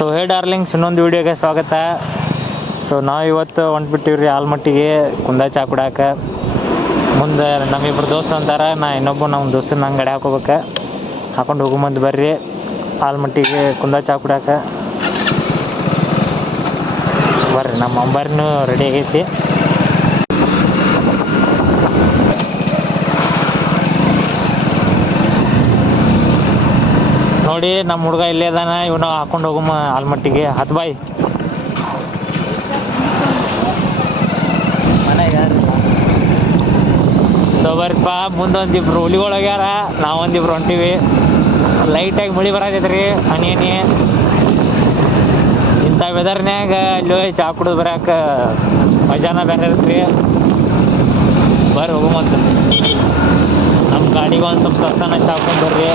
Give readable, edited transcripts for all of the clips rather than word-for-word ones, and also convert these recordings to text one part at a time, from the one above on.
So hey darlings, ಇನ್ನೊಂದು ವೀಡಿಯೋಗೆ ಸ್ವಾಗತ. So ನಾವು ಇವತ್ತು ಹೊಂಟ್ಬಿಟ್ಟಿವ್ರಿ ಆಲ್ಮಟ್ಟಿಗೆ ಕುಂದ ಚಾ ಕುಡಾಕ. ಮುಂದೆ ನಮ್ಮಿಬ್ರು ದೋಸ್ತ ಅಂತಾರೆ, ನಮ್ಮ ದೋಸ್ತನ ನಂಗೆ ಗಾಡಿ ಹಾಕೋಬೇಕು. ಹಾಕೊಂಡು ಹೋಗೋ ಮುಂದೆ ಬರ್ರಿ ಆಲ್ಮಟ್ಟಿಗೆ ಕುಂದ ಚಾ ಕುಡಾಕ ಬರ್ರಿ. ನಮ್ಮ ಅಂಬರ್ನು ರೆಡಿ ಆಗೈತಿ. ನೋಡಿ ನಮ್ಮ ಹುಡುಗ ಇಲ್ಲೇ ಅದಾನ, ಇವನು ಹಾಕೊಂಡು ಹೋಗಮ್ಮ ಆಲ್ಮಟ್ಟಿಗೆ. ಹತ್ತು ಬಾಯ್ ಸೊ ಬರ್ರಿಪ್ಪ. ಮುಂದೊಂದಿಬ್ರು ಹುಲಿಗಳಾಗ್ಯಾರ, ನಾವೊಂದಿಬ್ರು ಹೊಂಟಿವಿ. ಲೈಟಾಗಿ ಮಳೆ ಬರತೈತ್ರಿ, ಹನಿ. ಇಂಥ ವೆದರ್ನ್ಯಾಗ ಅಲ್ಲಿ ಹೋಗಿ ಚಾ ಕುಡಿದು ಬರಾಕ ಮಜಾನ ಬೇರೆ ಇರ್ತ್ರಿ. ಬರ್ರಿ ಹೋಗಮಂತ. ನಮ್ಮ ಗಾಡಿಗೆ ಒಂದು ಸ್ವಲ್ಪ ಸಸ್ತಾನ ಹಾಕೊಂಡು ಬರ್ರಿ.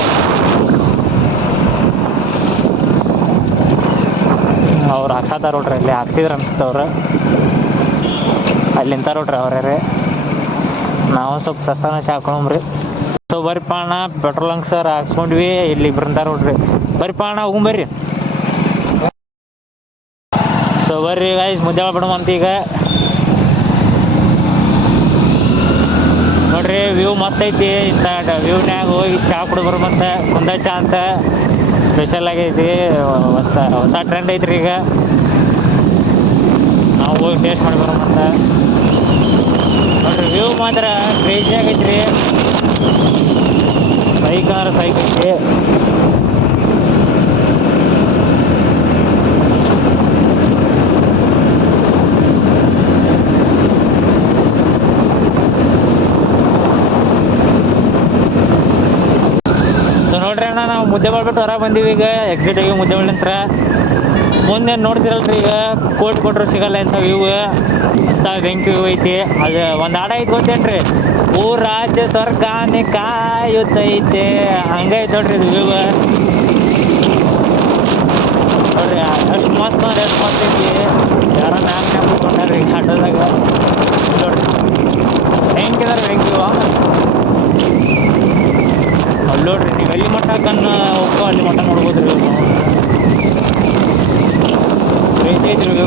ಅವ್ರು ಹಾಕ್ಸತ್ತಾರ ನೋಡ್ರಿ, ಅಲ್ಲಿ ಹಾಕ್ಸಿದ್ರು ಅನ್ಸ್ತವ್ರು, ಅಲ್ಲಿ ನಿಂತಾರ ನೋಡ್ರಿ ಅವ್ರೇ. ನಾವು ಸ್ವಲ್ಪ ಸಸ್ತಾನ ಹಾಕೊಂಬ್ರಿ. ಸೊ ಬರ್ರಿಪ್ಪ ಅಣ್ಣ, ಪೆಟ್ರೋಲ್ ಅಂಕ್ ಸರ್ ಹಾಕ್ಸ್ಕೊಂಡ್ವಿ. ಇಲ್ಲಿ ಬರಂತಾರ ನೋಡ್ರಿ, ಬರ್ರಿಪ್ಪ ಅಣ್ಣ ಹೋಗ್ಬರ್ರಿ. ಸೊ ಬರ್ರಿ ಗೈಸ್, ಮುದ್ದೆ ಬಿಡಮಂತ. ಈಗ ನೋಡ್ರಿ ವ್ಯೂ ಮಸ್ತ್ ಐತಿ. ಇಂಥ ವ್ಯೂನ್ಯಾಗ ಹೋಗಿ ಚಾ ಕುಡಿದು ಬರ್ಮಂತ. ಕುಂದ ಚಾ ಅಂತ ಸ್ಪೆಷಲ್ ಆಗೈತಿ, ಹೊಸ ಟ್ರೆಂಡ್ ಐತ್ರಿ. ಈಗ ನಾವು ಹೋಗಿ ಟೇಸ್ಟ್ ಮಾಡಿ ಬರೋಮಂತ. ನೋಡ್ರಿ ವ್ಯೂ ಮಾತ್ರ ಕ್ರೇಜಿ ಆಗೈತ್ರಿ. ಸೈಕ್ ಅಂದ್ರೆ ಸೈಕ್ ಐತಿ. ನೋಡ್ರಿ ಅಣ್ಣ, ನಾವು ಮುದ್ದೆ ಮಾಡ್ಬಿಟ್ಟು ಹೊರ ಬಂದೀವಿ. ಈಗ ಎಕ್ಸಿಟ್ ಆಗಿ ಮುದ್ದೆ ನಂತರ ಮುಂದೆ ನೋಡ್ತಿರಲ್ರಿ, ಈಗ ಕೋಟ್ ಕೊಟ್ರು ಸಿಗಲ್ಲ ಇಂಥ ವ್ಯೂ. ಇಂಥ ಬೆಂಕಿ ವ್ಯೂ ಐತಿ. ಅದು ಒಂದು ಹಾಡ ಐತಿ ಗೊತ್ತೇನ್ರಿ, ಊ ರಾಜ್ಯ ಸ್ವರ್ಗಾನೆ ಕಾಯುತ್ತೈತೆ, ಹಂಗೈತೆ ನೋಡ್ರಿ ಇದು ವ್ಯೂ. ನೋಡ್ರಿ ಎಷ್ಟು ಮಸ್ತ್ ಅಂದ್ರೆ ಎಷ್ಟು ಮಸ್ತ್ ಐತಿ. ಯಾರೋ ಮ್ಯಾಮ್ ಕೂತ್ಕೊಂಡ್ರಿ ಆಟೋದಾಗ. ನೋಡ್ರಿ ಹೆಂಗಿದಾರೆ ಬೆಂಕಿ ವ್ಯೂ. ಅಲ್ಲಿ ನೋಡ್ರಿ, ನೀವು ಎಲ್ಲಿ ಮಟ್ಟ ಕಣ್ಣು ಹೋಗ್ಕೋ ಅಲ್ಲಿ ಮಟ್ಟ ನೋಡ್ಬೋದ್ರಿ. ಐತ್ರಿ ವ್ಯೂ.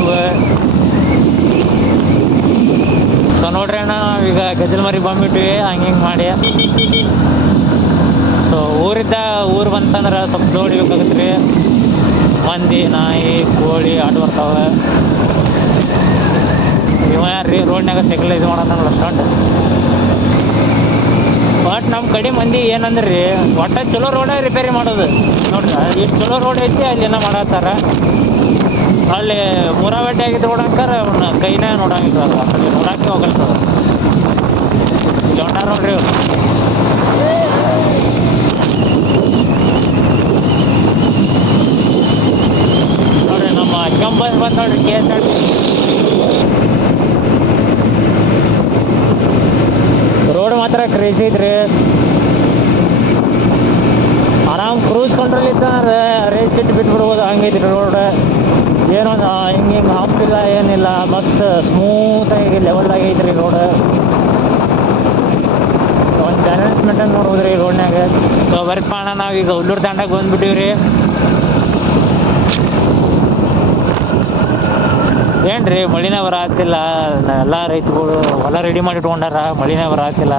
ಸೊ ನೋಡ್ರಿ ಅಣ್ಣ, ನಾವೀಗ ಗಜಲ್ ಮರಿ ಬಂದ್ಬಿಟ್ವಿ ಹಂಗೆ ಮಾಡಿ. ಸೊ ಊರು ಬಂತಂದ್ರೆ ಸ್ವಲ್ಪ ನೋಡಿಬೇಕಾಗತ್ತೆ ರೀ. ಮಂದಿ, ನಾಯಿ, ಕೋಳಿ ಆಟ ಬರ್ತಾವೆ. ಇವ ಯಾರ್ರಿ ರೋಡ್ನಾಗ ಸೈಕಲ್ ಇದು ಮಾಡತ್ತಾನಲ್ಲ ಸ್ಟಾರ್ಟ್. ಬಟ್ ನಮ್ಮ ಕಡೆ ಮಂದಿ ಏನಂದ್ರಿ, ಒಟ್ಟ ಚಲೋ ರೋಡ ರಿಪೇರಿ ಮಾಡೋದು. ನೋಡ್ರಿ ಎಷ್ಟು ಚಲೋ ರೋಡ್ ಐತಿ, ಅಲ್ಲಿ ಏನೋ ಮಾಡತ್ತಾರ. ಅಲ್ಲಿ ಮುರಾಬಟ್ಟೆ ಆಗಿದ್ದು ನೋಡಂಕಾರ ಅವ್ನ ಕೈನ ನೋಡಂಗಿಲ್ಲ, ಅಲ್ಲಿ ನೋಡಕ್ಕೆ ಹೋಗಲ್ತದ. ಇಲ್ಲಿ ಹೊಂಟಾರ ನೋಡ್ರಿ ಇವ್ರು. ನೋಡ್ರಿ ನಮ್ಮ ಅಕ್ಕಂಬಸ್ ಬಂದು ನೋಡ್ರಿ KSRTC. ರೋಡ್ ಮಾತ್ರ ಕ್ರೇಜಿ ಐತ್ರಿ. ಆರಾಮ್ ಕ್ರೂಸ್ ಕಂಟ್ರೋಲ್ ಇತ್ತಂದ್ರೆ ರೇಸ್ ಇಟ್ಟು ಬಿಟ್ಬಿಡ್ಬೋದು, ಹಂಗೈತ್ರಿ ರೋಡ್. ಏನೋ ಹಿಂಗೆ ಹಂಪಿಲ್ಲ ಏನಿಲ್ಲ, ಮಸ್ತ್ ಸ್ಮೂತಾಗಿ ಲೆವೆಲ್ದಾಗಿ ಐತ್ರಿ ರೋಡ್. ಒಂದು ಬ್ಯಾಲೆನ್ಸ್ ಮೇಂಟೈನ್ ನೋಡ್ಬೋದ್ರಿ ರೋಡ್ನಾಗ. ಸೊ ಬರ್ರಿಪ್ಪ ಅಣ್ಣ, ನಾವೀಗ ಹುಲ್ಲೂರು ತಾಂಡಾಗ ಬಂದ್ಬಿಟ್ಟಿವ್ರಿ. ಏನ್ರಿ ಮಳಿನೇ ಬರತ್ತಿಲ್ಲ. ಎಲ್ಲ ರೈತಗಳು ಹೊಲ ರೆಡಿ ಮಾಡಿ ಇಟ್ಕೊಂಡಾರ, ಮಳಿನೇ ಬರತ್ತಿಲ್ಲ.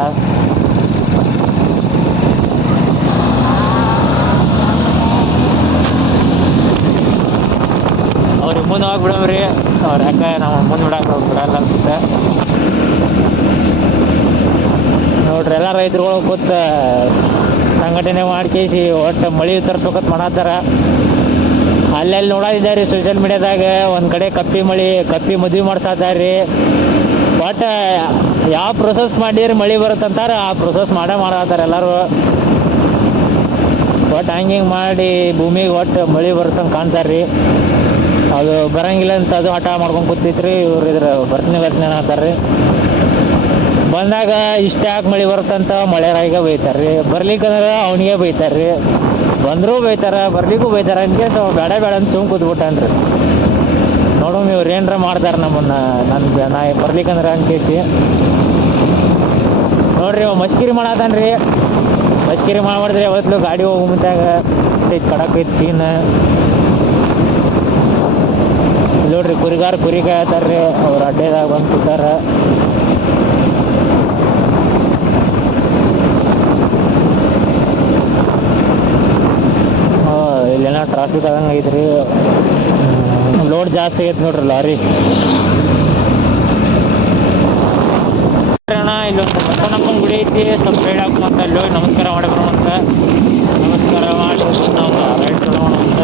ಅವ್ರಿಗೆ ಮುಂದೆ ಹೋಗ್ಬಿಡಮ್ರಿ. ಅವ್ರು ಯಾಕೆ ನಾವು ಮುಂದೆ ಬಿಡಲ್ಲ ಅನ್ಸುತ್ತೆ. ನೋಡ್ರಿ ಎಲ್ಲ ರೈತರುಗಳು ಕೂತ ಸಂಘಟನೆ ಮಾಡ್ಕೇಸಿ ಒಟ್ಟು ಮಳಿ ತರಿಸ್ಬೇಕಂತ ಮಾಡತ್ತಾರ. ಅಲ್ಲೆಲ್ಲಿ ನೋಡೋದಿದ್ದಾರೆ ಸೋಷಿಯಲ್ ಮೀಡಿಯಾದಾಗ. ಒಂದು ಕಡೆ ಕಪ್ಪಿ ಮದ್ವೆ ಮಾಡ್ಸತ್ತಾರ್ರಿ. ಒಟ್ಟು ಯಾವ ಪ್ರೊಸೆಸ್ ಮಾಡಿದ್ರೆ ಮಳೆ ಬರುತ್ತಂತಾರ ಆ ಪ್ರೊಸೆಸ್ ಮಾಡತ್ತಾರ ಎಲ್ಲರೂ. ಒಟ್ಟು ಹಂಗೆ ಮಾಡಿ ಭೂಮಿಗೆ ಒಟ್ಟು ಮಳೆ ಬರ್ಸಂಗೆ ಕಾಣ್ತಾರ್ರಿ. ಅದು ಬರಂಗಿಲ್ಲ ಅಂತ ಅದು ಹಠ ಮಾಡ್ಕೊಂಡು ಕೂತೈತ್ರಿ. ಇವ್ರು ಬರ್ತೀನಿ ಅನ್ನತ್ತಾರ್ರಿ. ಬಂದಾಗ ಇಷ್ಟ ಯಾಕೆ ಮಳೆ ಬರುತ್ತಂತ ಮಳೆರಾಯಿಗೆ ಬೈತಾರ್ರಿ. ಬರ್ಲಿಕ್ಕಂದ್ರೆ ಅವನಿಗೆ ಬೈತಾರ್ರಿ. ಬಂದರೂ ಬೈತಾರ, ಬರ್ಲಿಕ್ಕೂ ಬೈತಾರ. ಅನ್ಕೇಸ್ ಅವ ಬೇಡ ಅಂತ ಸುಮ್ ಕೂತ್ಬಿಟ್ಟಾನ್ರಿ. ನೋಡೋಣ ಇವ್ರು ಏನರ ಮಾಡ್ತಾರೆ ನಮ್ಮನ್ನ, ನಾ ಬರ್ಲಿಕ್ಕಂದ್ರೆ ಅನ್ಕೇಸಿ. ನೋಡ್ರಿ ಅವ ಮಸ್ಕಿರಿ ಮಾಡತಾನ್ರಿ. ಮಸ್ಕಿರಿ ಮಾಡಿದ್ರೆ ಯಾವತ್ತೂ ಗಾಡಿ ಹೋಗೋ ಮುಂದಾಗ ಕಡಕ್ ಐತಿ ಸೀನ್. ನೋಡ್ರಿ ಕುರಿಗಾರ ಕುರಿ ಕಾಯತಾರ್ರಿ, ಅವ್ರ ಅಡ್ಡೆದಾಗ ಬಂದು ಕೂತಾರ. ಇಲ್ಲೇನೋ ಟ್ರಾಫಿಕ್ ಆದಂಗೆ ಐತ್ರಿ. ಲೋಡ್ ಜಾಸ್ತಿ ಆಗೈತೆ ನೋಡ್ರಿ ಲಾರಿ. ಅಣ್ಣ ಇಲ್ಲೊಂದು ಬಸವಣ್ಣಪ್ಪನ ಗುಡಿ ಐತಿ, ಸ್ವಲ್ಪ ರೈಡ್ ಹಾಕೋಂತ ಅಲ್ಲಿ ಹೋಗಿ ನಮಸ್ಕಾರ ಮಾಡಿ ಬರೋಣಂತ. ನಮಸ್ಕಾರ ಮಾಡಿ ನಾವು ರೈಡ್ ತಗೊಳ್ಳೋಣ ಅಂತ.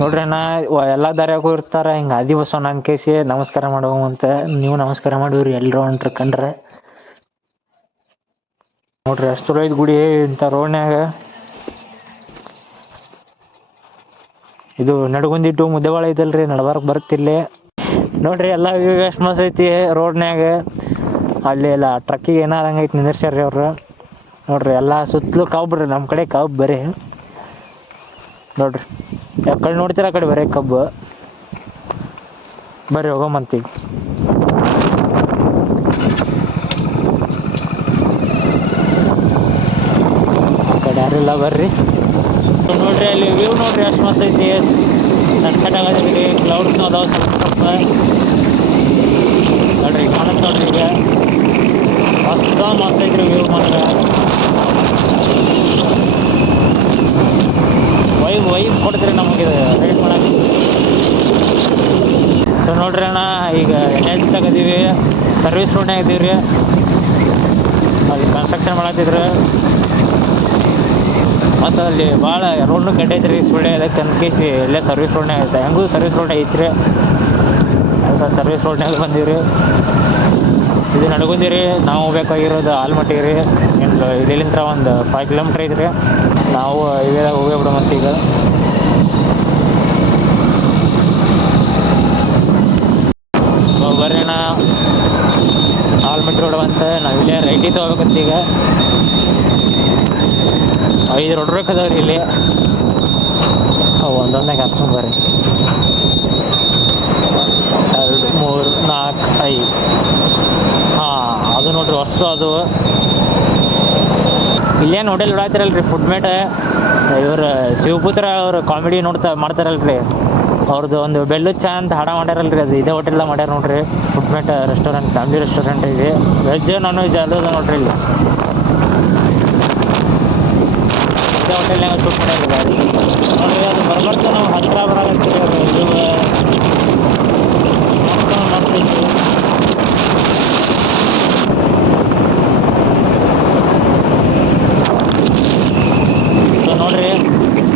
ನೋಡ್ರಿ ಅಣ್ಣ ಎಲ್ಲ ದಾರಿಯಾಗೂ ಇರ್ತಾರ, ಹಿಂಗೆ ಆದಿ ಬಸವಣ್ಣ ಅನ್ಕೇಸಿ ನಮಸ್ಕಾರ ಮಾಡುವಂತ. ನೀವು ನಮಸ್ಕಾರ ಮಾಡಿವ್ರಿ ಎಲ್ಲರೂ ಹೊಂಟ್ರ ಕಂಡ್ರೆ. ನೋಡ್ರಿ ಅಷ್ಟು ಚಲೋ ಐತಿ ಗುಡಿ ಇಂಥ ರೋಡ್ನ್ಯಾಗ. ಇದು ನಡಗುಂದಿ ಟು ಮುದ್ದೇವಾಳ ಐತಲ್ರಿ, ನಡ್ಬಾರ್ಕ್ ಬರುತ್ತಿಲ್ಲೇ. ನೋಡ್ರಿ ಎಲ್ಲ ವ್ಯೂ ಎಷ್ಟು ಮಸ್ತ್ ಐತಿ ರೋಡ್ನ್ಯಾಗ. ಅಲ್ಲಿ ಎಲ್ಲ ಟ್ರಕ್ಕಿಗೆ ಏನಾದಂಗೆ ಐತಿ ನಿಂದಿರ್ಸ್ಯಾರ್ರಿ ಅವ್ರು. ನೋಡ್ರಿ ಎಲ್ಲ ಸುತ್ತಲೂ ಕಬ್ಬು ರೀ, ನಮ್ಮ ಕಡೆ ಕಬ್ಬು ಬರೀ. ನೋಡ್ರಿ ಯಾಕಡೆ ನೋಡ್ತೀರ ಆ ಕಡೆ ಬರೀ ಕಬ್ಬು. ಬರ್ರಿ ಹೋಗಮಂತೀವಿ. ಆ ಕಡೆ ಯಾರಿಲ್ಲ ಬರ್ರಿ. ನೋಡ್ರಿ ಅಲ್ಲಿ ವ್ಯೂ ನೋಡ್ರಿ ಎಷ್ಟು ಮಸ್ತ್ ಐತಿ. ಸನ್ಸೆಟ್ ಆಗೋದ್ರಿ, ಕ್ಲೌಡ್ಸ್ ಅದಾವ ಸ್ವಲ್ಪ ಸ್ವಲ್ಪ. ನೋಡ್ರಿ ಕಾಣುತ್ತೆ ನೋಡ್ರಿ ಈಗ ಮಸ್ತ್ ಐತ್ರಿ ವ್ಯೂ ಮಾತ್ರ. ವೈಬ್ ಕೊಡ್ತೀರಿ ನಮಗೆ ರೈಡ್ ಮಾಡಕ್ಕೆ. ಸೊ ನೋಡ್ರಿ ಅಣ್ಣ ಈಗ NH ತಗದೀವಿ, ಸರ್ವಿಸ್ ರೋಡ್ನಾಗ ಇದೀವಿ ರೀ. ಅಲ್ಲಿ ಕನ್ಸ್ಟ್ರಕ್ಷನ್ ಮಾಡತ್ತಿದ್ರು, ಮತ್ತು ಅಲ್ಲಿ ಭಾಳ ರೋಡ್ನು ಗಡ್ಡೆ ಐತ್ರಿ ಸುಳ್ಳೆ. ಅದಕ್ಕೆ ಅನ್ಕೇಸಿ ಇಲ್ಲೇ ಸರ್ವಿಸ್ ರೋಡ್ನಾಗ ಹೆಂಗೂ ಸರ್ವಿಸ್ ರೋಡ್ ಐತ್ರಿ, ಅದಕ್ಕೆ ಸರ್ವಿಸ್ ರೋಡ್ನಾಗ ಬಂದೀವಿ ರೀ. ಇದು ನಡ್ಗುಂದಿ ನಾವು ಹೋಗ್ಬೇಕಾಗಿರೋದು ಆಲ್ಮಟ್ಟಿಗೆ ರೀ. ಇಲ್ಲಿಂದ ಒಂದು 5 ಕಿಲೋಮೀಟ್ರ್ ಐತ್ರಿ. ನಾವು ಇವೆಲ್ಲ ಹೋಗ್ಬಿಡೋ ಮತ್ತು ಈಗ ಬರ್ರಿ ಅಣ್ಣ. ಆಲ್ಮಟ್ಟಿ ರೋಡ್ ಬಂತ, ನಾವಿಲ್ಲೇ ರೈಟಿಗೆ ತೊಗೋಬೇಕಂತ. ಈಗ 5 ರೋಡ್ ಬೇಕದವ್ರಿ ಇಲ್ಲಿ, ಒಂದೊಂದಾಗಿ ಹರ್ಸ್ಕೊಂಡ್ ಬರ್ರಿ. 2 3 4 5. ಹಾಂ ಅದು ನೋಡ್ರಿ ಹೊಸ್ತು. ಅದು ಇಲ್ಲೇನು ಹೋಟೆಲ್ ನೋಡಾತಿರಲ್ರಿ, ಫುಡ್ಮೇಟ್. ಇವ್ರು ಶಿವಪುತ್ರ ಅವ್ರು ಕಾಮಿಡಿ ಮಾಡ್ತಾರಲ್ರಿ, ಅವ್ರದ್ದು ಒಂದು ಬೆಲ್ಲು ಚಾ ಅಂತ ಹಾಡ ಮಾಡ್ಯಾರಲ್ರಿ, ಅದು ಇದೇ ಹೋಟೆಲ್ದಾಗ ಮಾಡ್ಯಾರ ನೋಡ್ರಿ. ಫುಡ್ಮೇಟ್ ರೆಸ್ಟೋರೆಂಟ್, ಫ್ಯಾಮಿಲಿ ರೆಸ್ಟೋರೆಂಟ್ ಇದೆ. ವೆಜ್ ನಾನ್ ವೆಜ್ ಅಲ್ಲದ ನೋಡ್ರಿ ಇಲ್ಲಿ. ಇದೇ ಹೋಟೆಲ್ನಾಗ ಶೂಟ್ ಮಾಡ್ಯಾರ ನೋಡ್ರಿ. ಅದು ಬರ್ಬಾರ್ದು ನಾವು ಹತ್ತಿರ ಬರಾಕತ್ತೀವಿ. ಅದು ಇದು ಮಸ್ತ್ ಐತಿ. ಸೊ ನೋಡ್ರಿ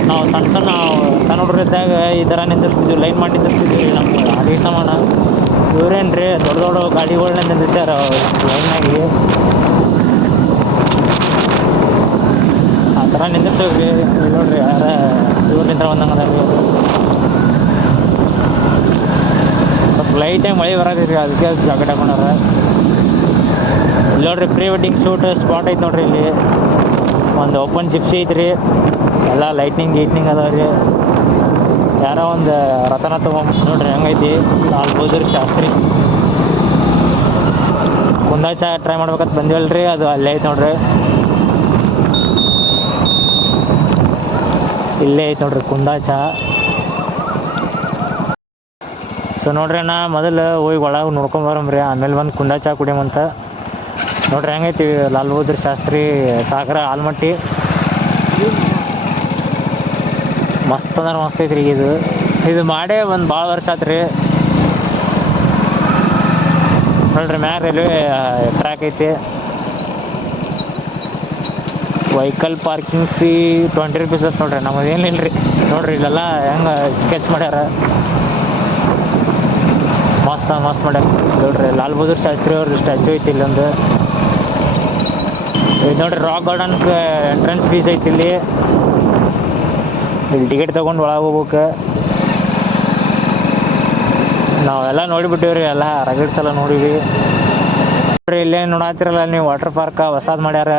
ನಾವು ಸಣ್ಣ ಹುಡುಗರಿದ್ದಾಗ ಈ ಥರ ನಿಂದಿರ್ಸಿದ್ವಿ, ಲೈನ್ ಮಾಡಿ ನಿಂದಿರ್ಸಿದ್ವಿ ನಮ್ಗೆ ಅಡಿಗೆ ಸಾಮಾನ. ಇವ್ರೇನು ರೀ ದೊಡ್ಡ ದೊಡ್ಡ ಗಾಡಿಗಳನ್ನ ನಿಂದಿಸ್ಯಾರ ಲೈನಾಗಿ. ಆ ಥರ ನಿಂದಿರ್ಸೋರಿ ನೋಡ್ರಿ. ಯಾರ ಇವ್ರು ನಿಂತರ ಒಂದಂಗೆ ಅದ ಇವರು. ಸ್ವಲ್ಪ ಲೈಟಾಗಿ ಮಳೆ ಬರೋದ್ರಿ, ಅದಕ್ಕೆ ಜಾಕೆಟ್ ಹಾಕೊಂಡಾರ. ಇಲ್ಲಿ ನೋಡ್ರಿ ಪ್ರೀ ವೆಡ್ಡಿಂಗ್ ಶೂಟ್ ಸ್ಪಾಟ್ ಐತೆ ನೋಡ್ರಿ. ಇಲ್ಲಿ ಒಂದು ಓಪನ್ ಜಿಪ್ಸಿ ಐತ್ರಿ, ಎಲ್ಲ ಲೈಟ್ನಿಂಗ್ ಅದಾವ ರೀ. ಯಾರೋ ಒಂದು ರಥನ ತೊಗೊಂಡು ನೋಡ್ರಿ ಹೆಂಗೈತಿ. ಲಾಲ್ ಬಹದ್ದೂರ್ ಶಾಸ್ತ್ರಿ ಕುಂದಾ ಚಾ ಟ್ರೈ ಮಾಡ್ಬೇಕಂತ ಬಂದಿವಲ್ರಿ, ಅದು ಅಲ್ಲೇ ಐತೆ ನೋಡ್ರಿ. ಇಲ್ಲೇ ಐತೆ ನೋಡ್ರಿ ಕುಂದಾ ಚಾ. ಸೊ ನೋಡ್ರಿ ಅಣ್ಣ ಮೊದಲು ಹೋಗಿ ಒಳಗೆ ನೋಡ್ಕೊಂಬರಮ್ರಿ, ಆಮೇಲೆ ಬಂದು ಕುಂದಾ ಚಾ ಕುಡಿಯಮಂತ. ನೋಡ್ರಿ ಹೆಂಗೈತಿ ಲಾಲ್ ಬಹದ್ದೂರ್ ಶಾಸ್ತ್ರಿ ಸಾಗರ ಆಲ್ಮಟ್ಟಿ. ಮಸ್ತ್ ಅಂದ್ರೆ ಮಸ್ತ್ ಐತ್ರಿ. ಇದು ಮಾಡೇ ಒಂದು ಭಾಳ ವರ್ಷ ಆತ್ರಿ. ನೋಡ್ರಿ ಮ್ಯಾಗ ರೈಲ್ವೆ ಟ್ರ್ಯಾಕ್ ಐತಿ. ವೆಹಿಕಲ್ ಪಾರ್ಕಿಂಗ್ ಫೀ 20 ರೂಪೀಸ್ ಅಂತ ನೋಡ್ರಿ. ನಮ್ಮದು ಏನಿಲ್ಲ ರೀ. ನೋಡ್ರಿ ಇಲ್ಲೆಲ್ಲ ಹೆಂಗೆ ಸ್ಕೆಚ್ ಮಾಡ್ಯಾರ, ಮಸ್ತ್ ಮಾಡ್ಯಾರ ನೋಡ್ರಿ. ಲಾಲ್ ಬಹದ್ದೂರ್ ಶಾಸ್ತ್ರಿ ಅವ್ರದ್ದು ಸ್ಟ್ಯಾಚು ಐತಿ ಇಲ್ಲೊಂದು. ಇದು ನೋಡ್ರಿ ರಾಕ್ ಗಾರ್ಡನ್ಗೆ ಎಂಟ್ರೆನ್ಸ್ ಫೀಸ್ ಐತಿ ಇಲ್ಲಿ ಟಿಕೆಟ್ ತೊಗೊಂಡು ಒಳಗೆ ಹೋಗ್ಬೇಕು. ನಾವೆಲ್ಲ ನೋಡಿಬಿಟ್ಟಿವ್ರಿ, ಎಲ್ಲ ರಗಡ್ಸ್ ಎಲ್ಲ ನೋಡಿವಿ. ನೋಡ್ರಿ ಇಲ್ಲೇನು ನೋಡತ್ತಿರಲ್ಲ ನೀವು, ವಾಟರ್ ಪಾರ್ಕ್ ಹೊಸಾದ್ ಮಾಡ್ಯಾರ,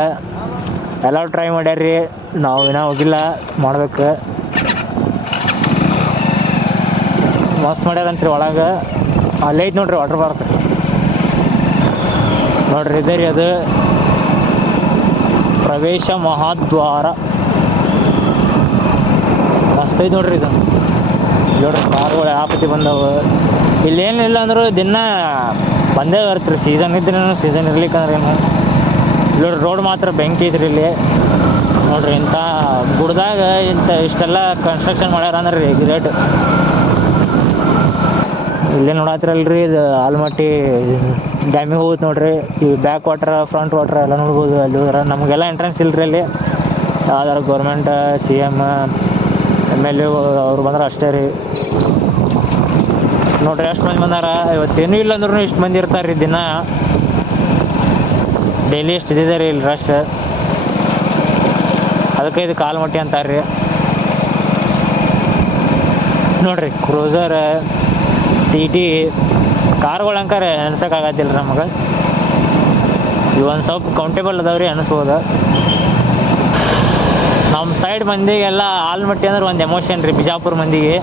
ಎಲ್ಲ ಟ್ರೈ ಮಾಡ್ಯಾರ್ರಿ. ನಾವು ಇನ್ನೂ ಹೋಗಿಲ್ಲ, ಮಾಡ್ಬೇಕು. ಮಸ್ತ್ ಮಾಡ್ಯಾರಂತ್ರಿ ಒಳಗೆ. ಅಲ್ಲೇ ಐತೆ ನೋಡ್ರಿ ವಾಟರ್ ಪಾರ್ಕ್. ನೋಡ್ರಿ ಇದೆ ರೀ ಅದು ಪ್ರವೇಶ ಮಹಾದ್ವಾರ. ಮಸ್ತ್ ಐತೆ ನೋಡ್ರಿ ಇದು. ನೋಡ್ರಿ ಕಾರ್ಗಳು ಆಪತ್ತಿ ಬಂದವು. ಇಲ್ಲೇನಿಲ್ಲ ಅಂದರೂ ದಿನ ಬಂದೇ ಬರ್ತರಿ, ಸೀಸನ್ ಇದ್ರೇನು ಸೀಸನ್ ಇರ್ಲಿಕ್ಕಂದ್ರೆ ಏನು. ನೋಡ್ರಿ ರೋಡ್ ಮಾತ್ರ ಬೆಂಕಿ ಐತ್ರಿ ಇಲ್ಲಿ. ನೋಡ್ರಿ ಇಂಥ ಗುಡ್ದಾಗ ಇಷ್ಟೆಲ್ಲ ಕನ್ಸ್ಟ್ರಕ್ಷನ್ ಮಾಡ್ಯಾರ ಅಂದ್ರೆ ರೀ ಗ್ರೇಟ್. ಇಲ್ಲೇ ನೋಡತ್ತಿರಲ್ರಿ, ಇದು ಆಲ್ಮಟ್ಟಿ ಡ್ಯಾಮಿಗೆ ಹೋಗುತ್ತೆ ನೋಡ್ರಿ. ಈ ಬ್ಯಾಕ್ ವಾಟ್ರ್ ಫ್ರಂಟ್ ವಾಟ್ರ್ ಎಲ್ಲ ನೋಡ್ಬೋದು. ಅಲ್ಲಿ ಹೋದ್ರೆ ನಮಗೆಲ್ಲ ಎಂಟ್ರೆನ್ಸ್ ಇಲ್ರಿ ಅಲ್ಲಿ. ಯಾವ್ದಾರು ಗೌರ್ಮೆಂಟ್ CM MLA ಅವ್ರು ಬಂದ್ರೆ ಅಷ್ಟೇ ರೀ. ನೋಡ್ರಿ ಎಷ್ಟು ಮಂದಿ ಬಂದಾರ. ಇವತ್ತೇನೂ ಇಲ್ಲ ಅಂದ್ರೂ ಇಷ್ಟು ಮಂದಿ ಇರ್ತಾರೆ ರೀ ದಿನ. ಡೈಲಿ ಎಷ್ಟು ಇದಿದೆ ರೀ ಇಲ್ಲಿ ರಶ್. ಅದಕ್ಕೆ ಇದು ಆಲ್ಮಟ್ಟಿ ಅಂತಾರೆ ರೀ. ನೋಡ್ರಿ ಕ್ರೂಸರ್ TT ಕಾರ್ಗಳು ಅಂಕಾರ ಅನ್ಸೋಕ್ಕಾಗತ್ತಿಲ್ಲ ನಮಗೆ. ಇವು ಒಂದು ಸ್ವಲ್ಪ ಕೌಂಟೇಬಲ್ ಅದಾವ್ರಿ ಅನಿಸ್ಬೋದು. ನಮ್ಮ ಸೈಡ್ ಮಂದಿಗೆಲ್ಲ ಆಲ್ಮಟ್ಟಿ ಅಂದ್ರೆ ಒಂದು ಎಮೋಷನ್ ರೀ, ಬಿಜಾಪುರ ಮಂದಿಗೆ.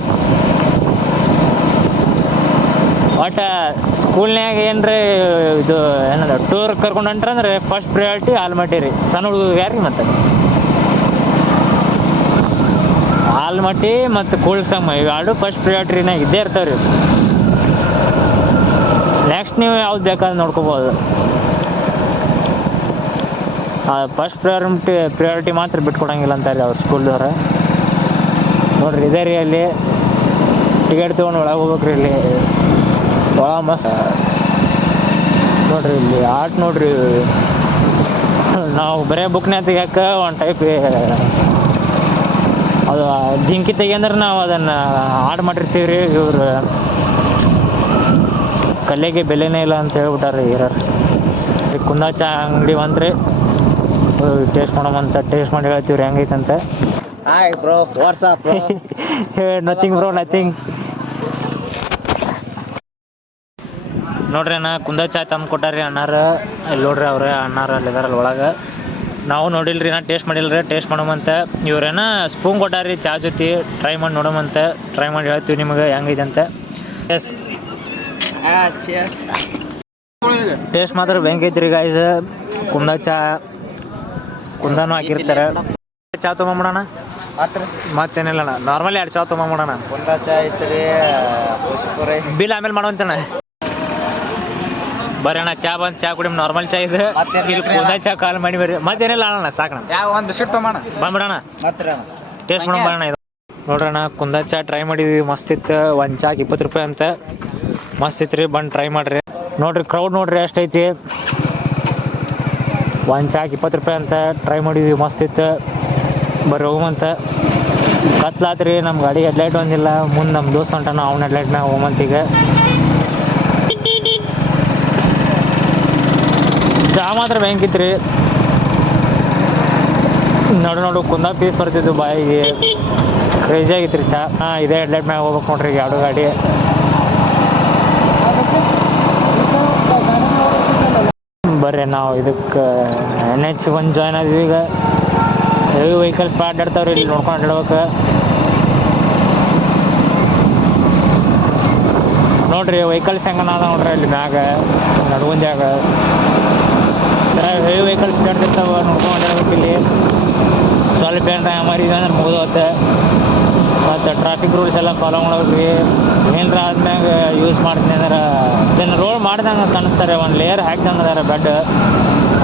ಒಟ್ಟು ಸ್ಕೂಲ್ನ್ಯಾಗ ಏನ್ರಿ ಇದು ಏನದ ಟೂರ್ ಕರ್ಕೊಂಡು ಹೊಂಟ್ರಂದ್ರೆ ಫಸ್ಟ್ ಪ್ರಿಯಾರಿಟಿ ಆಲ್ಮಟ್ಟಿ ರೀ. ಸಣ್ಣ ಹುಡುಗ ಯಾರು ಮತ್ತು ಆಲ್ಮಟ್ಟಿ ಮತ್ತು ಕೂಳ್ಸಮ್ಮ ಇವೆರಡು ಫಸ್ಟ್ ಪ್ರಿಯಾರಿಟಿನಾಗ ಇದ್ದೇ ಇರ್ತಾವೆ ರೀ. ನೆಕ್ಸ್ಟ್ ನೀವು ಯಾವ್ದು ಬೇಕಾದ್ರೆ ನೋಡ್ಕೋಬೋದು. ಫಸ್ಟ್ ಪ್ರಿಯಾರಿಟಿ ಮಾತ್ರ ಬಿಟ್ಕೊಡಂಗಿಲ್ಲ ಅಂತಾರೆ ಅವ್ರ ಸ್ಕೂಲ್ದವ್ರು. ನೋಡ್ರಿ ಇದೇ ರೀ ಅಲ್ಲಿ ಟಿಕೆಟ್ ತೊಗೊಂಡು ಒಳಗೆ ಹೋಗ್ಬೇಕ್ರಿ. ಇಲ್ಲಿ ಭಾಳ ಮಸ್ತ್ ನೋಡ್ರಿ. ಇಲ್ಲಿ ಆಟ ನೋಡ್ರಿ, ನಾವು ಬರೇ ಬುಕ್ನ್ಯಾಗ ತೆಗಿಯಕ್ಕೆ ಒಂದು ಟೈಪ್ ಅದು ಜಿಂಕಿ ತೆಗಿಯಂದ್ರೆ ನಾವು ಅದನ್ನು ಆಡ್ ಮಾಡಿರ್ತೀವಿ ರೀ. ಇವ್ರು ಕಲ್ಲಿಗೆ ಬೆಲೆನೇ ಇಲ್ಲ ಅಂತ ಹೇಳ್ಬಿಟ್ಟಾರೆ ಹಿರರ್. ಕುಂದಾ ಚಾ ಅಂಗಡಿ ಬಂತ್ರಿ, ಟೇಸ್ಟ್ ಮಾಡೋಮಂತ. ಟೇಸ್ಟ್ ಮಾಡಿ ಹೇಳ್ತೀವಿ ರೀ ಹೆಂಗೈತಂತೆ. Hi bro, what's up nothing bro, nothing. ನೋಡ್ರಿ ಅಣ್ಣ ಕುಂದಾ ಚಾ ತಂದು ಕೊಟ್ಟಾರಿ ಅಣ್ಣಾರ. ಇಲ್ಲಿ ನೋಡ್ರಿ ಅವ್ರೆ ಅಣ್ಣಾರ ಅಲ್ಲಿ ಇದಾರಲ್ಲ ಒಳಗೆ. ನಾವು ನೋಡಿಲ್ರಿ, ನಾ ಟೇಸ್ಟ್ ಮಾಡಿಲ್ರಿ. ಟೇಸ್ಟ್ ಮಾಡೋಮಂತೆ. ಇವ್ರೇನ ಸ್ಪೂನ್ ಕೊಟ್ಟಾರಿ ಚಾ ಜೊತೆ. ಟ್ರೈ ಮಾಡಿ ನೋಡೋಮಂತೆ. ಟ್ರೈ ಮಾಡಿ ಹೇಳ್ತೀವಿ ನಿಮಗೆ ಹೆಂಗೈತೆ ಅಂತ. ಎಸ್ ಟೇಸ್ಟ್ ಮಾತ್ರ ಬೆಂಕಿ ಐತ್ರಿ ಗಾಯ್ಸ್. ಕುಂದಾ ಚಾ ಕುಂದಾನು ಹಾಕಿರ್ತಾರೆ. ಚಾ ತೊಗೊಂಬಿಡೋಣ ಮತ್ತೇನಿಲ್ಲ ಅಣ್ಣ, ನಾರ್ಮಲಿ 2 ಚಾ ತೊಗೊಂಬಿಡೋಣ. ಕುಂದಾ ಚಾ ಐತ್ರಿ, ಬಿಲ್ ಆಮೇಲೆ ಮಾಡೋಂತಣ್ಣ. ಬರ್ರಿ ಅಣ್ಣ ಚಾ ಬಂದು ಚಾ ಕುಡಿ. ನಾರ್ಮಲ್ ಚಾ ಇದೆ, ಇಲ್ಲಿ ಕುಂದಾ ಚಾ ಕಾಲ್ ಮಾಡಿ ಬರ್ರಿ. ಮತ್ತೇನಿಲ್ಲ ಅಣ್ಣ ಸಾಕಣ್ಣ. ಯಾವ ಒಂದು ಶಿಫ್ಟ್ ಮಾಡೋಣ ಬಂದ್ಬಿಡೋಣ, ಟೇಸ್ಟ್ ಮಾಡೋಣ ಬರೋಣ. ಇದು ನೋಡ್ರಿ ಅಣ್ಣ ಕುಂದಾ ಚಾ ಟ್ರೈ ಮಾಡಿದ್ವಿ, ಮಸ್ತ್ ಇತ್ತು. ಒಂದು ಚಾಕ್ 20 ರೂಪಾಯಿ ಅಂತ, ಮಸ್ತ್ ಇತ್ತು ರೀ. ಬಂದು ಟ್ರೈ ಮಾಡಿರಿ. ನೋಡ್ರಿ ಕ್ರೌಡ್ ನೋಡ್ರಿ ಎಷ್ಟೈತಿ. ಒಂದು ಚಾಕ್ 20 ರೂಪಾಯಿ ಅಂತ. ಟ್ರೈ ಮಾಡಿದ್ವಿ, ಮಸ್ತ್ ಇತ್ತು. ಬರ್ರಿ ಹೋಗಮಂತ. ಕತ್ಲಾತ್ರಿ, ನಮ್ಮ ಗಾಡಿ ಹೆಡ್ಲೈಟ್ ಒಂದಿಲ್ಲ. ಮುಂದೆ ನಮ್ಮ ದೋಸ್ತ ಹೊಂಟಾನ, ಅವ್ನ ಹೆಡ್ಲೈಟ್ನಾಗ ಹೋಗಮಂತೀಗ. ಚಾ ಮಾತ್ರ ಬೆಂಕಿತ್ರಿ. ನೋಡು ಕುಂದಾ ಪೀಸ್ ಬರ್ತಿದ್ವು ಬಾಯಿಗೆ. ಕ್ರೇಜಿ ಆಗಿತ್ತು ರೀ ಚಾ. ಇದೇ ಹೆಡ್ಲೈಟ್ ಮ್ಯಾಗ ಹೋಗ್ಬೇಕು ನೋಡ್ರಿ, ಈಗ 2 ಗಾಡಿ. ಬರ್ರಿ ನಾವು ಇದಕ್ಕೆ NH ಬಂದು ಜಾಯ್ನ್ ಆದ್ವಿ. ಈಗ ಹೆವಿ ವೆಹಿಕಲ್ಸ್ ಅಡ್ಡಾಡ್ತಾವ್ರಿ, ಇಲ್ಲಿ ನೋಡ್ಕೊಂಡು ಅಡ್ಡಾಡ್ಬೇಕು. ನೋಡ್ರಿ ವೆಹಿಕಲ್ಸ್ ಹೆಂಗನ ಅದ ನೋಡ್ರಿ ಇಲ್ಲಿ ಮ್ಯಾಗ ನಡುವಂದ್ಯಾಗ. ಹೆವಿ ವೆಹಿಕಲ್ಸ್ ಅಡ್ಡಾಡ್ತಿರ್ತಾವ, ನೋಡ್ಕೊಂಡು ಅಡ್ಡಾಡ್ಬೇಕು. ಇಲ್ಲಿ ಸ್ವಲ್ಪ ಏನ್ರ ಮಾರಿದ್ವಿ ಅಂದ್ರೆ ಮುಗಿದೋತ್ತೆ. ಮತ್ತು ಟ್ರಾಫಿಕ್ ರೂಲ್ಸ್ ಎಲ್ಲ ಫಾಲೋ ಮಾಡೋದ್ರಿ. ಏನರ ಆದ್ಮ್ಯಾಗ ಯೂಸ್ ಮಾಡ್ತೀನಿ ಅಂದ್ರೆ ಇದನ್ನು ರೋಡ್ ಮಾಡ್ದಂಗೆ ಕಾಣಿಸ್ತಾರೆ. ಒಂದು ಲೇಯರ್ ಹಾಕ್ದಂಗೆ ಅದಾರ ಬೆಡ್.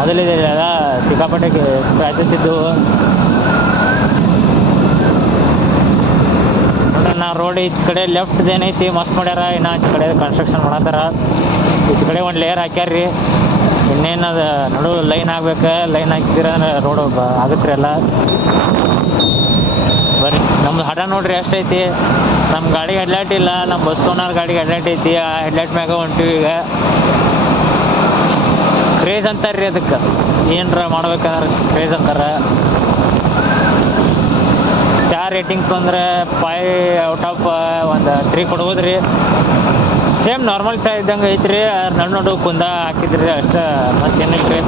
ಅದಲ್ಲಿದೆ ಎಲ್ಲ ಸಿಕ್ಕಾಪಟ್ಟೆ ಸ್ಕ್ರ್ಯಾಚಸ್ ಇದ್ದವು. ನಾ ರೋಡ್ ಈಚ ಕಡೆ ಲೆಫ್ಟ್ ಏನೈತಿ ಮಸ್ತ್ ಮಾಡ್ಯಾರ. ಇನ್ನು ಆಚೆ ಕಡೆ ಕನ್ಸ್ಟ್ರಕ್ಷನ್ ಮಾಡತ್ತಾರ. ಈಚೆ ಕಡೆ ಒಂದು ಲೇಯರ್ ಹಾಕ್ಯಾರ್ರಿ. ಇನ್ನೇನು ಅದು ನಡು ಲೈನ್ ಆಗ್ಬೇಕು. ಲೈನ್ ಹಾಕಿದ್ರೆ ಅಂದ್ರೆ ರೋಡ್ ಆಗುತ್ತೆ ಎಲ್ಲ. ಬರ್ರಿ ನಮ್ದು ಹಠ ನೋಡ್ರಿ ಎಷ್ಟೈತಿ. ನಮ್ಮ ಗಾಡಿಗೆ ಹೆಡ್ಲೈಟ್ ಇಲ್ಲ, ನಮ್ಮ ಬಸ್ ಓನರ್ ಗಾಡಿಗೆ ಹೆಡ್ಲೈಟ್ ಐತಿ. ಆ ಹೆಡ್ಲೈಟ್ ಮ್ಯಾಗ ಹೊಂಟಿವಿ ಈಗ. ಕ್ರೇಜ್ ಅಂತಾರೆ ರೀ ಅದಕ್ಕೆ. ಏನರ ಮಾಡ್ಬೇಕಂದ್ರೆ ಕ್ರೇಜ್ ಅಂತಾರೆ. ಚಾ ರೇಟಿಂಗ್ಸ್ ಬಂದರೆ 5 ಔಟ್ ಆಫ್ ಒಂದು 3 ಕೊಡ್ಬೋದು ರೀ. ಸೇಮ್ ನಾರ್ಮಲ್ ಚಾ ಇದ್ದಂಗೆ ಐತ್ರಿ. ನೋಡು ಕುಂದಾ ಹಾಕಿದ್ರಿ ಅಷ್ಟೇ, ಮತ್ತೇನಿಲ್ಲ ರೀ.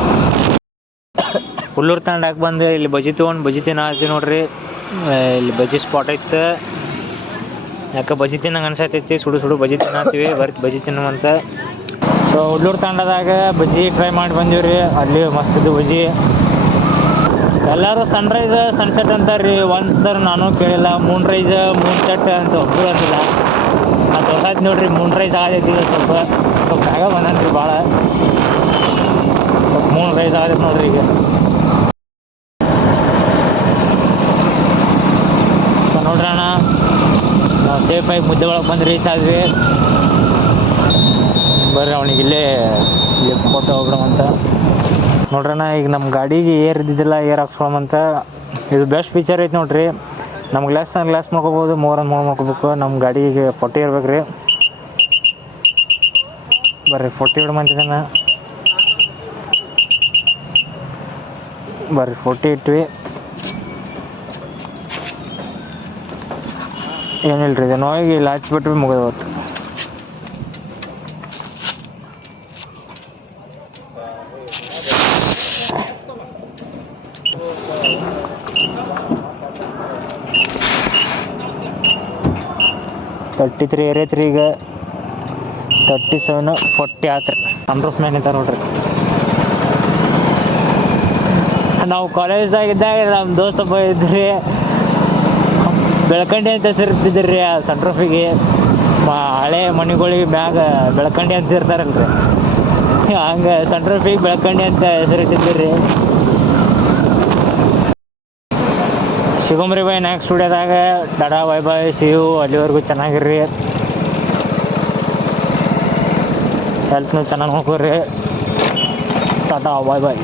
ಹುಲ್ಲೂರು ತಾಂಡಕ್ಕೆ ಬಂದು ಇಲ್ಲಿ ಬಜಿ ತೊಗೊಂಡು ಬಜಿ ತಿನ್ನತ್ತೀವಿ ನೋಡ್ರಿ. ಇಲ್ಲಿ ಬಜಿ ಸ್ಪಾಟ್ ಐತೆ. ಯಾಕೆ ಬಜಿ ತಿನ್ನಂಗೆ ಅನ್ಸತೈತಿ. ಸುಡು ಬಜಿ ತಿನ್ನತ್ತೀವಿ. ಬರ್ತಿ ಬಜಿ ತಿನ್ನುವಂತ. ಸೊ ಹುಲ್ಲೂರು ತಾಂಡದಾಗ ಬಜಿ ಟ್ರೈ ಮಾಡಿ ಬಂದೀವಿ ರೀ. ಅಲ್ಲಿ ಮಸ್ತ್ ಇದ್ದು ಬಜಿ. ಎಲ್ಲರೂ ಸನ್ರೈಸ್ ಸನ್ಸೆಟ್ ಅಂತಾರ್ರಿ. ಒಂದ್ಸಲ ನಾನು ಕೇಳಿಲ್ಲ. ಮೂನ್ ಸೆಟ್ ಅಂತ ಒಬ್ಬರು ಅಂತಿಲ್ಲ. ಅದು ತೋರ್ಸಾಯ್ತು ನೋಡ್ರಿ, ಮೂನ್ ರೈಸ್ ಆಗೈತಿ. ಸ್ವಲ್ಪ ಬೇಗ ಬಂದನ್ರಿ ಭಾಳ. ಸ್ವಲ್ಪ ಮೂನ್ ರೈಸ್ ಆಗೈತೆ ನೋಡ್ರಿ ಈಗ. ಸೊ ನೋಡ್ರಿ ಅಣ್ಣ, ನಾವು ಸೇಫಾಗಿ ಮುದ್ದೆ ಒಳಗೆ ಬಂದು ರೀಚ್ ಆದ್ವಿ. ಬರ್ರಿ ಅವನಿಗೆ ಇಲ್ಲೇ ಫೋಟೋ ಹೋಗ್ಬಿಡಮಂತ. ನೋಡ್ರಣ್ಣ, ಈಗ ನಮ್ಮ ಗಾಡಿಗೆ ಏರ್ ಇದ್ದಿದ್ದಿಲ್ಲ, ಏರ್ ಹಾಕ್ಸ್ಕೊಳಮಂತ. ಇದು ಬೆಸ್ಟ್ ಫೀಚರ್ ಐತೆ ನೋಡ್ರಿ. ನಮ್ಮ ಗ್ಲಾಸ್ ಮಾಡ್ಕೋಬೋದು, 3 ಮಾಡ್ಕೋಬೇಕು. ನಮ್ಮ ಗಾಡಿಗೆ 40 ಇರ್ಬೇಕು ರೀ. ಬರ್ರಿ 40 ಇಡ್ಮಂತಿದ್ದಾನ. ಬರ್ರಿ 40 ಇಟ್ವಿ. ಏನಿಲ್ರಿ, ಇದು ನೋವಿಗೆ ಇಲ್ಲಿ ಹಚ್ಬಿಟ್ವಿ, ಮುಗಿದು ಹೋಯ್ತು. $33 ಏರೈತ್ರಿ ಈಗ. 37 40 ಆತ್ರಿ. ಸನ್ರೂಫ್ ಮ್ಯಾನ್ ಇದ್ದಾರೆ ನೋಡ್ರಿ. ನಾವು ಕಾಲೇಜ್ದಾಗಿದ್ದಾಗ ನಮ್ಮ ದೋಸ್ತ ಒಬ್ಬ ಇದ್ರಿ, ಬೆಳ್ಕಂಡಿ ಅಂತ ಹೆಸರಿಟ್ಟಿದ್ರಿ ಆ ಸನ್ರೂಫಿಗೆ. ಹಳೆ ಮನೆಗಳಿಗೆ ಮ್ಯಾಗ ಬೆಳ್ಕಂಡಿ ಅಂತ ಇರ್ತಾರಲ್ರಿ, ಹಂಗೆ ಸನ್ರೂಫಿಗೆ ಬೆಳ್ಕಂಡಿ ಅಂತ ಹೆಸರಿಟ್ಟಿದ್ರಿ. ಸಿಗುಮ್ರಿ ಬಾಯ್ ನೆಕ್ಸ್ಟ್ ಸ್ಟುಡಿಯೋದಾಗ. Tata bye bye, see you. ಅಲ್ಲಿವರೆಗೂ ಚೆನ್ನಾಗಿರ್ರಿ, ಹೆಲ್ತ್ನು ಚೆನ್ನಾಗಿ ನೋಡ್ಕೊರಿ. ಟಾಟಾ ಬೈ ಬಾಯ್.